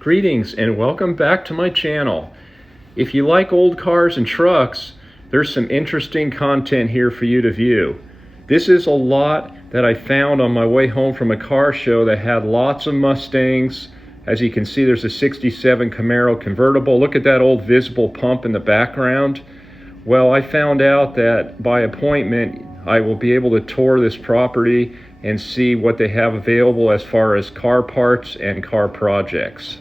Greetings and welcome back to my channel. If you like old cars and trucks, there's some interesting content here for you to view. This is a lot that I found on my way home from a car show that had lots of Mustangs. As you can see, there's a 67 Camaro convertible. Look at that old visible pump in the background. Well, I found out that by appointment, I will be able to tour this property and see what they have available as far as car parts and car projects.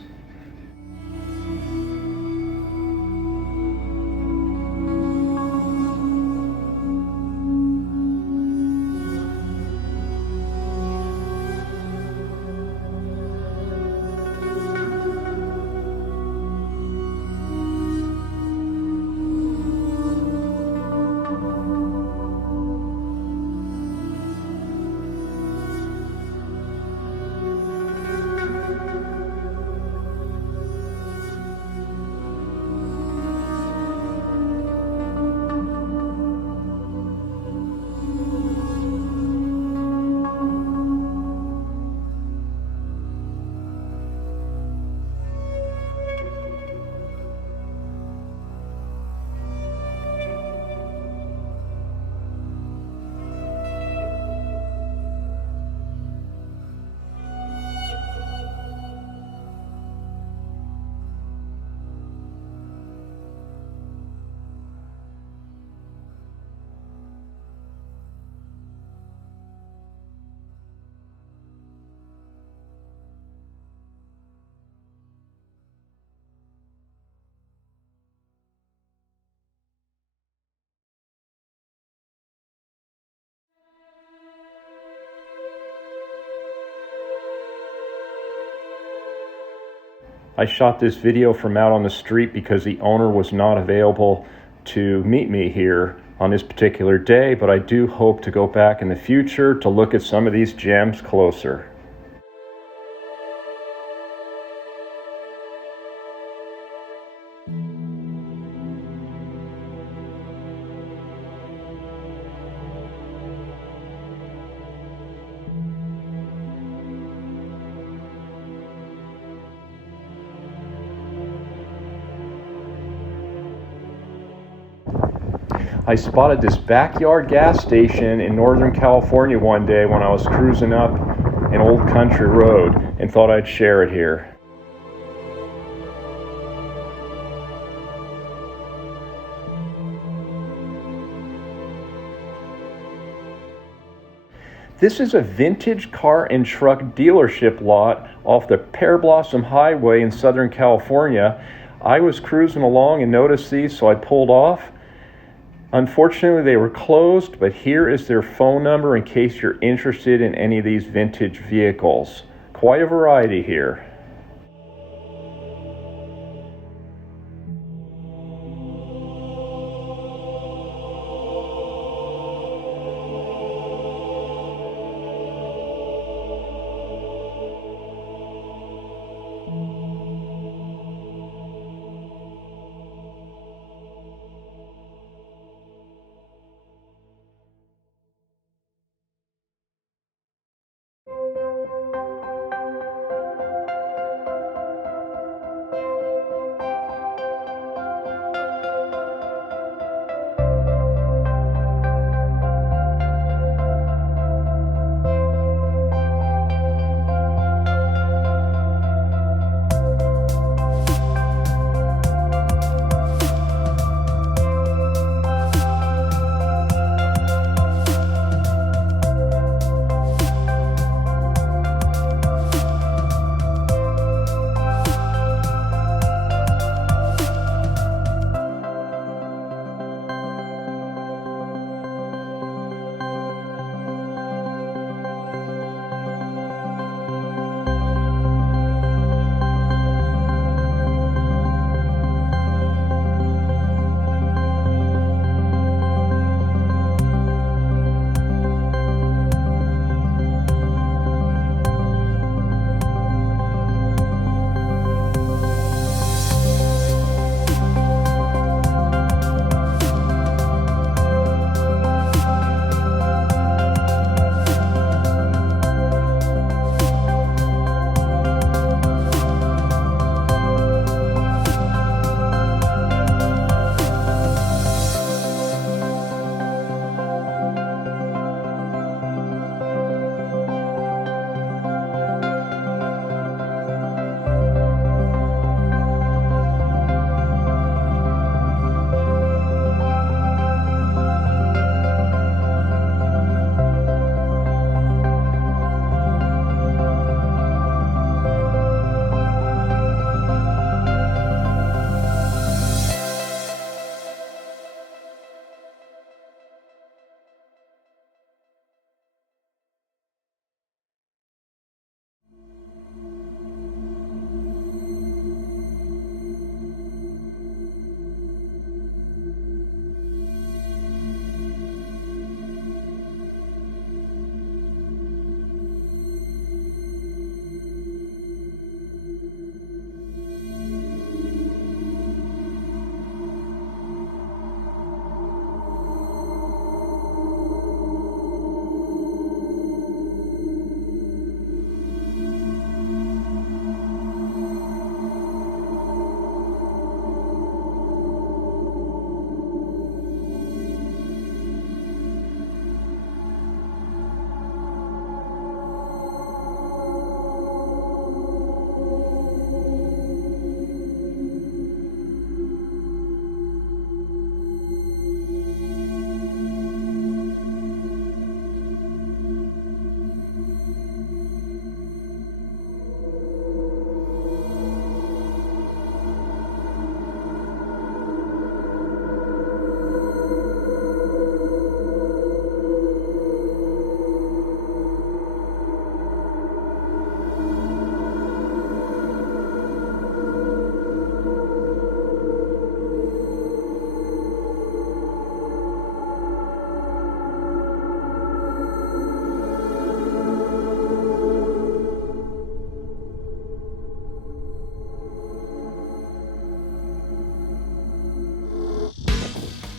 I shot this video from out on the street because the owner was not available to meet me here on this particular day, but I do hope to go back in the future to look at some of these gems closer. I spotted this backyard gas station in Northern California one day when I was cruising up an old country road and thought I'd share it here. This is a vintage car and truck dealership lot off the Pear Blossom Highway in Southern California. I was cruising along and noticed these, so I pulled off. Unfortunately, they were closed, but here is their phone number in case you're interested in any of these vintage vehicles. Quite a variety here.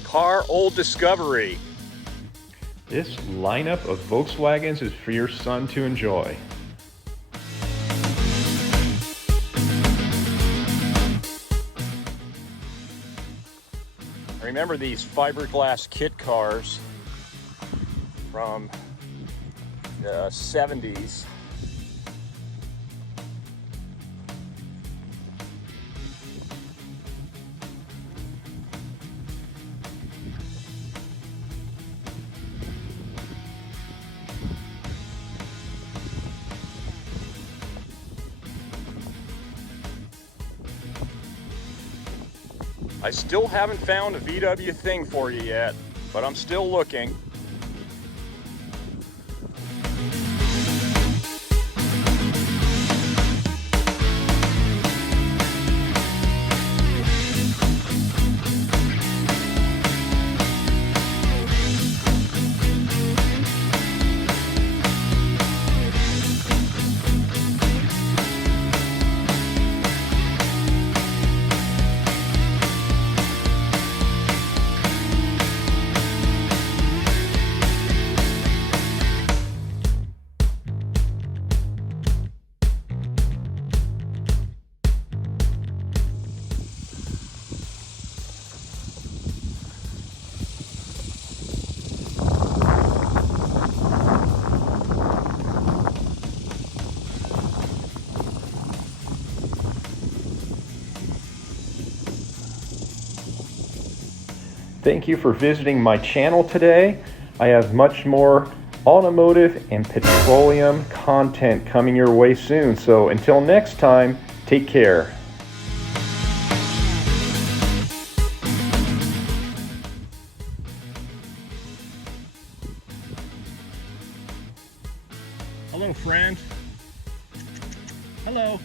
Car Old Discovery. This lineup of Volkswagens is for your son to enjoy. Remember these fiberglass kit cars from the 70s. I still haven't found a VW thing for you yet, but I'm still looking. Thank you for visiting my channel today. I have much more automotive and petroleum content coming your way soon. So until next time, take care. Hello, friend. Hello.